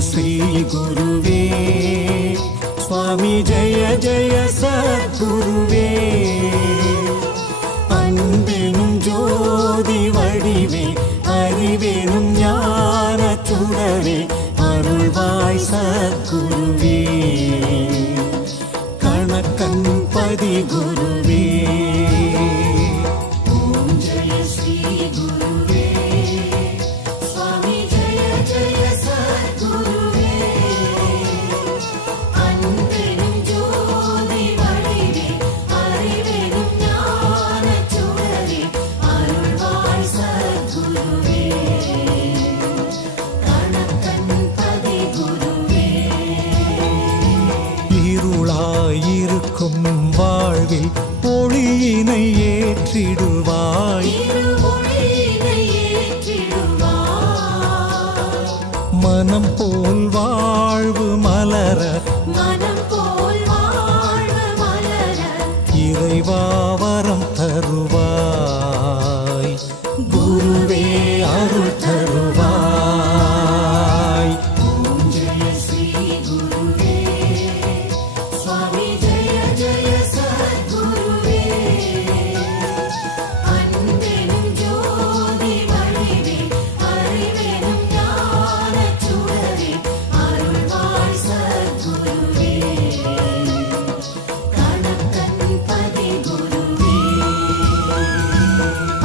श्री गुरुवे स्वामी जय जय सद्गुरुवे அன்பெனும் ஜோதி வடிவே அறிவெனும் ஞான சுடரே அருள்வாய் சத்குருவே கணக்கன் பதி குருவே ஓம் ஜெய ஸ்ரீ குருவே சுவாமி ஜெய ஜெய சத்குருவே அன்பெனும் ஜோதி வடிவே அறிவெனும் ஞான சுடரே அருள்வாய் சத்குருவே கணக்கன் பதி குருவே இருளாயிருக்கும் வாழ்வில் ஒளியினை ஏற்றிடுவாய் மனம் போல் வாழ்வு மலர இறைவா வரம் தருவாய் குருவே அருள் தருவாய் ஓம் ஜெய ஸ்ரீ குருவே சுவாமி ஜெய ஜெய சத்குருவே அன்பெனும் ஜோதி வடிவே அறிவெனும் ஞான சுடரே அருள்வாய் சத்குருவே கணக்கன் பதி குருவே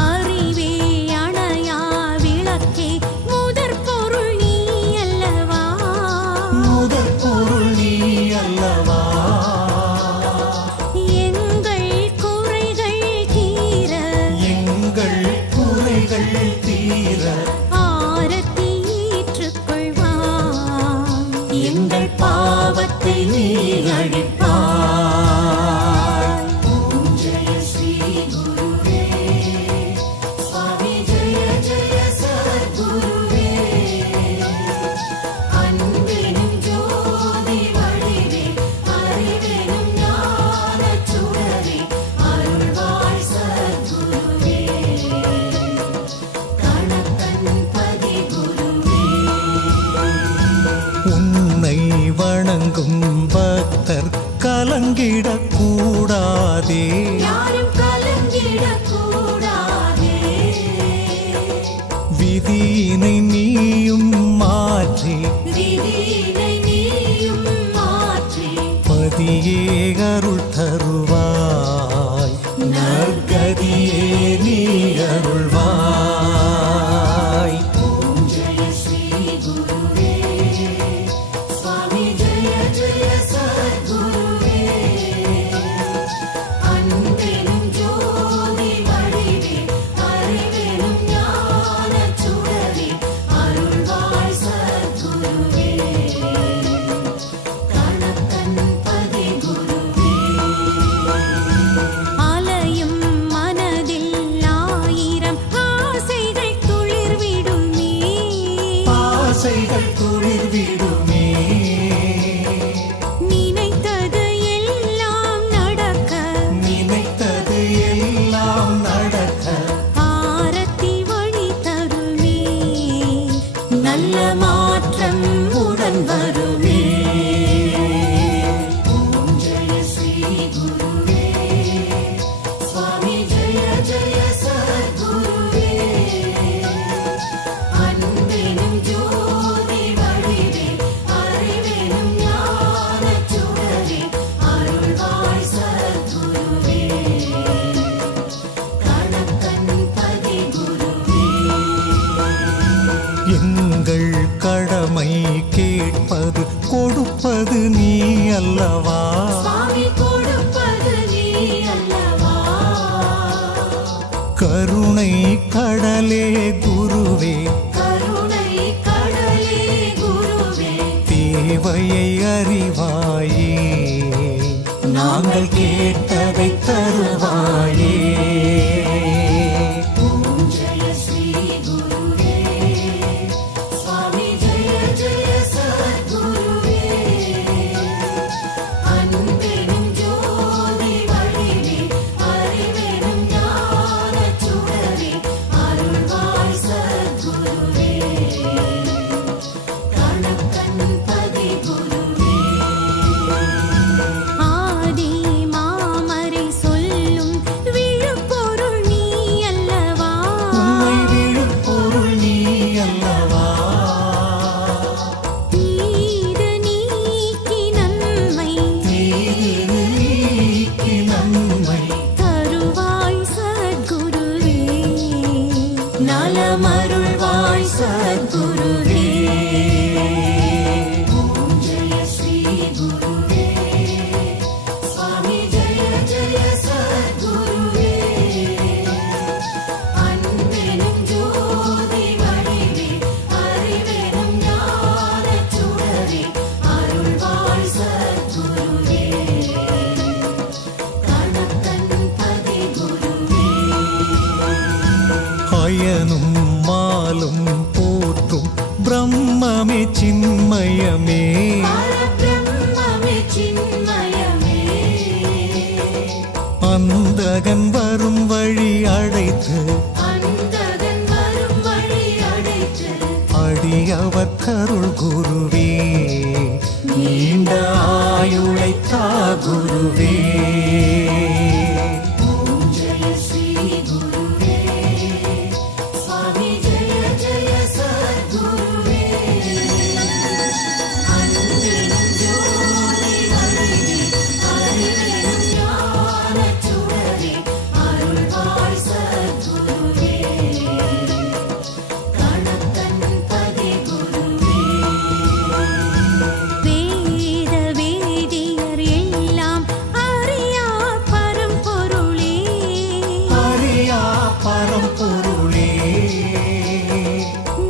அறிவே அணையா விளக்கே முதற் பொருள் நீ அல்லவா முதற் பொருள் நீ அல்லவா எங்கள் குறைகள் தீர எங்கள் குறைகள் தீர ஆரத்தி ஏற்றுக்கொள்வாய் எங்கள் பாவத்தை நீ அழிப்பாய் ஓம் ஜெய ஸ்ரீ குருவே சுவாமி ஜெய ஜெய சத்குருவே அன்பெனும் ஜோதி வடிவே அறிவெனும் ஞான சுடரே அருள்வாய் சத்குருவே கணக்கன் பதி குருவே உன்னை வணங்கும் பக்தர் கலங்கிடக் கூடாதே யாரும் கலங்கிடக் கூடாதே விதியினை நீயும் மாற்றி விதியினை நீயும் மாற்றி பதியே அருள் தருவாய் நற்கதியே நீ அருள்வாய் ஓம் ஜெய ஸ்ரீ குருவே சுவாமி ஜெய ஜெய சத்குருவே அன்பெனும் ஜோதி வடிவே அறிவெனும் ஞான சுடரே அருள்வாய் சத்குருவே கணக்கன் பதி குருவே அலையும் மனதில் ஆயிரம் ஆசைகள் துளிர்விடுமே ஆசைகள் துளிர்விடுமே நினைத்தது எல்லாம் நடக்க நினைத்தது எல்லாம் நடக்க ஆரத்தி வழி தருமே நல்ல மாற்றம் உடன் வருமே ஓம் ஜெய ஸ்ரீ குருவே சுவாமி ஜெய ஜெய சத்குருவே அன்பெனும் ஜோதி வடிவே அறிவெனும் ஞான சுடரே அருள்வாய் சத்குருவே கணக்கன் பதி குருவே எங்கள் கடமை கேட்பது கொடுப்பது நீ அல்லவா சுவாமி கொடுப்பது நீ அல்லவா கருணை கடலே குருவே கருணை கடலே குருவே தேவையை அறிவாயே நாங்கள் கேட்டதை தருவாயே ஓம் ஜெய ஸ்ரீ குருவே சுவாமி ஜெய ஜெய சத்குருவே அன்பெனும் ஜோதி வடிவே அறிவெனும் ஞான சுடரே அருள்வாய் சத்குருவே கணக்கன் பரபிரம்மமே சின்மயமே பரபிரம்மமே சின்மயமே அந்தகன் வரும் வழி அழைத்து அந்தகன் வரும் வழி அடைத்து அடியவர் கருள் குருவே நீண்ட ஆயுளைத்தா குருவே ஓம் ஜெய ஸ்ரீ குருவே சுவாமி ஜெய ஜெய சத்குருவே அன்பினும் ஜோதி வடிவே அறிவினும் ஞானச் சுடரே அருள்வாய் சத்குருவே கணக்கன் பதி குருவே வேத வேதியர் எல்லாம் அறியா பரம்பொருளே அறியா பரம்பொருளே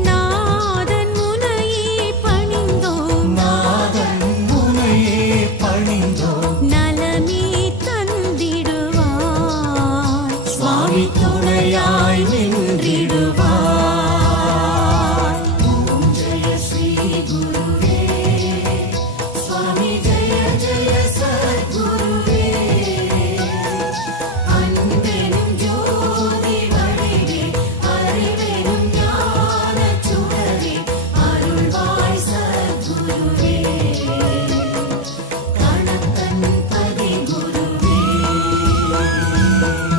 நாதன் முனையே பணிந்தோம் நாதன் முனையே பணிந்தோம் நலமே தந்திடுவாய் சுவாமி துணையாய் நின்றிடுவாய் ஓம் ஜெய ஸ்ரீ குருவே சுவாமி ஜெய ஜெய சத்குருவே அன்பினும் ஜோதி வடிவே அறிவினும் ஞானச் சுடரே அருள்வாய் சத்குருவே கணக்கன் பதி குருவே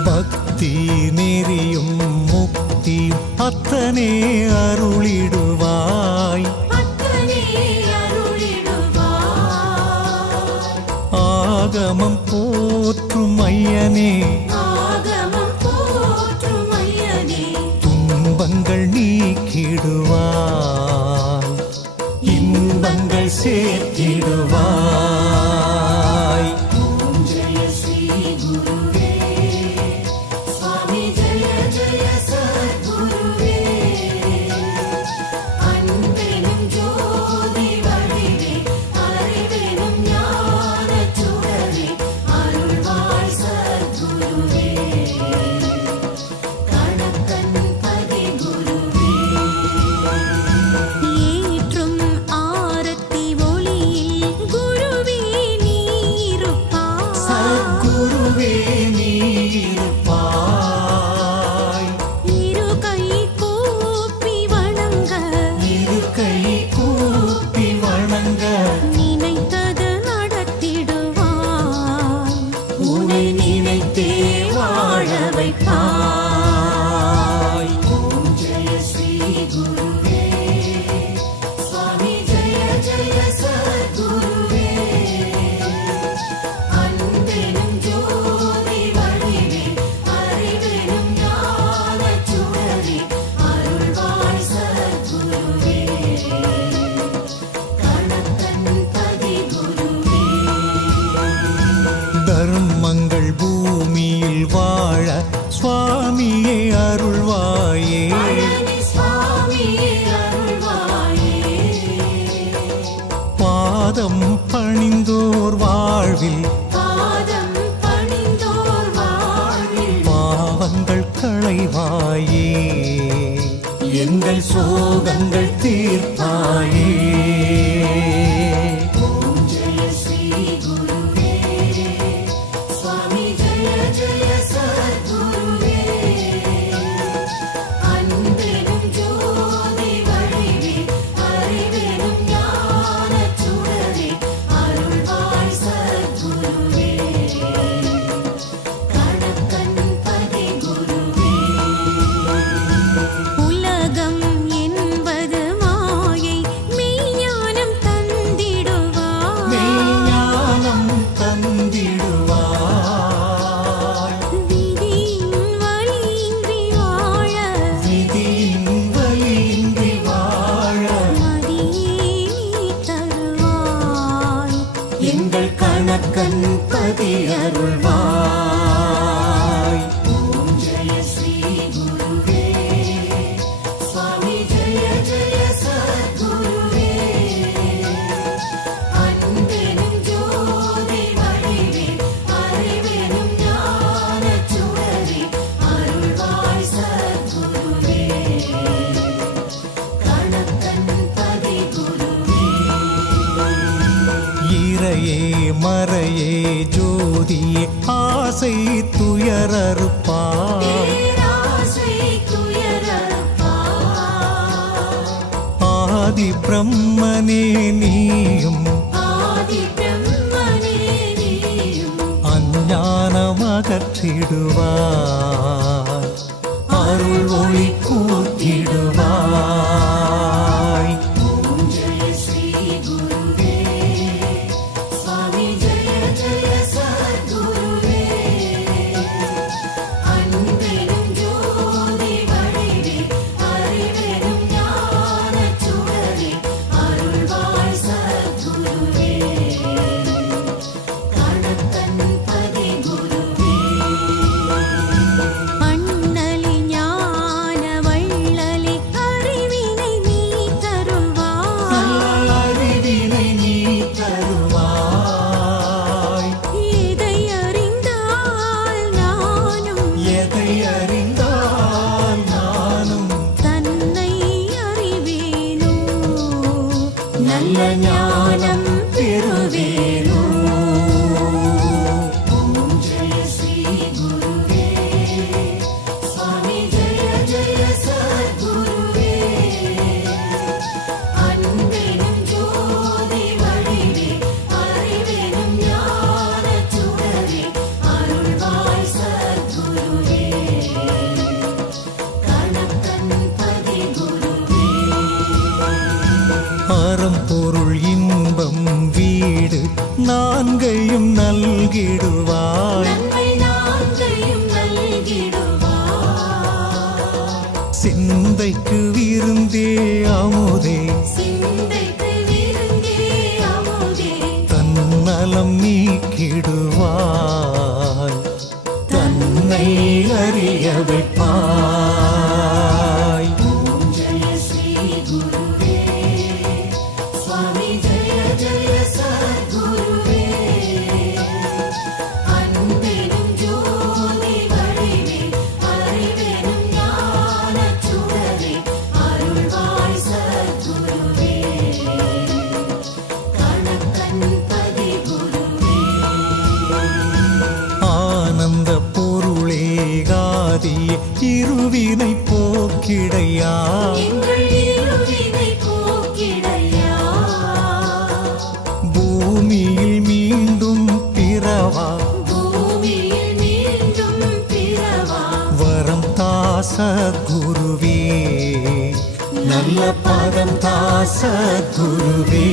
பக்தி நெறியும் முக்தி அத்தனே அருளிடுவாய் அத்தனே அருளிடுவாய் ஆகமம் போற்றும் ஐயனே ஆகமம் போற்றும் ஐயனே துன்பங்கள் நீக்கிடுவாய் இன்பங்கள் சேர்த்திடுவாய் ஓம் ஜெய ஸ்ரீ குருவே சுவாமி ஜெய ஜெய சத்குருவே அன்பினும் ஜோதி வடிவே அறிவினும் ஞானச் சுடரே அருள்வாய் சத்குருவே கணக்கன் பதி குருவே ஏற்றும் ஆரத்தி ஒளியில் குருவே நீ இருப்பாய் சத்குருவே நீ இருப்பாய் இரு கை கூப்பி வணங்க இரு கை கூப்பி வணங்க நினைத்தது நடத்திடுவாய் உனை நினைத்தே வாழ வைப்பாய் ஓம் ஜெய ஸ்ரீ குருவே சுவாமி ஜெய ஜெய சத்குருவே அன்பினும் ஜோதி வடிவே அறிவினும் ஞானச் சுடரே அருள்வாய் சத்குருவே கணக்கன் பதி குருவே தர்மங்கள் பூமியில் வாழ சுவாமியே அருள்வாயே பழனி சுவாமியே அருள்வாயே பாதம் பணிந்தோர் வாழ்வில் பாதம் பணிந்தோர் வாழ்வில் பாவங்கள் களைவாயே எங்கள் சோகங்கள் தீர்ப்பாயே ஓம் ஜெய ஸ்ரீ குருவே சுவாமி ஜெய ஜெய சத்குருவே அன்பினும் ஜோதி வடிவே அறிவினும் ஞானச் சுடரே அருள்வாய் சத்குருவே கணக்கன் பதி குருவே உலகம் என்பது மாயை மெய்ஞானம் தந்திடுவாய் மெய்ஞானம் தந்திடுவாய் விதியின் வழியின்றி வாழ விதியின் வழியின்றி வாழ மதியே நீ தருவாய் எங்கள் கணக்கன் பதி அருள்வாய் ஓம் ஜெய ஸ்ரீ குருவே சுவாமி ஜெய ஜெய சத்குருவே அன்பினும் ஜோதி வடிவே அறிவினும் ஞானச் சுடரே அருள்வாய் சத்குருவே கணக்கன் பதி இறையே மறையே ஜோதியே ஆசை துயரறுப்பாய் பேராசை துயரறுப்பாய். ஆதி பிரம்மனே நீயும் ஆதி பிரம்மனே நீயும் அஞ்ஞானம் அகற்றிடுவாய் அருள் ஒளி கூட்டிடுவாய் ஓம் ஜெய ஸ்ரீ குருவே சுவாமி ஜெய ஜெய சத்குருவே அன்பெனும் ஜோதி வடிவே அறிவெனும் ஞானச் சுடரே அருள்வாய் சத்குருவே கணக்கன் பதி குருவே அண்ணலி ஞான வள்ளலி அறிவினை நீ தருவாய் அறிவினை நீ தருவாய் எதை அறிந்தால் நானும் எதை அறிந்தால் நானும் தன்னை அறிவேனோ நல்ல ஞானம் பெறுவேனோ ஓம் ஜெய ஸ்ரீ குருவே சுவாமி ஜெய ஜெய சத்குருவே அன்பெனும் ஜோதி வடிவே அறிவெனும் ஞானச் சுடரே அருள்வாய் சத்குருவே கணக்கன் பதி குருவே அறம் பொருள் இன்பம் வீடு நான்கையும் நல்கிடுவாய் நன்மை நான்கையும் நல்கிடுவாய் சிந்தைக்கு விருந்தே அமுதே சிந்தைக்கு விருந்தே அமுதே தன்னலம் நீக்கிடுவாய் தன்னை அறிய வைப்பாய் ஓம் ஜெய ஸ்ரீ குருவே சுவாமி ஜெய ஜெய சத்குருவே அன்பெனும் ஜோதி வடிவே அறிவெனும் ஞானச் சுடரே அருள்வாய் சத்குருவே கணக்கன் பதி குருவே ஆனந்த பொருளே காதிய இருவினை போக்கிடையா எங்கள் இருவினை போக்கிடையா பூமியில் மீண்டும் பிறவா பூமியில் மீண்டும் பிறவா வரம் தாச குருவே நல்ல பதம் தாச குருவே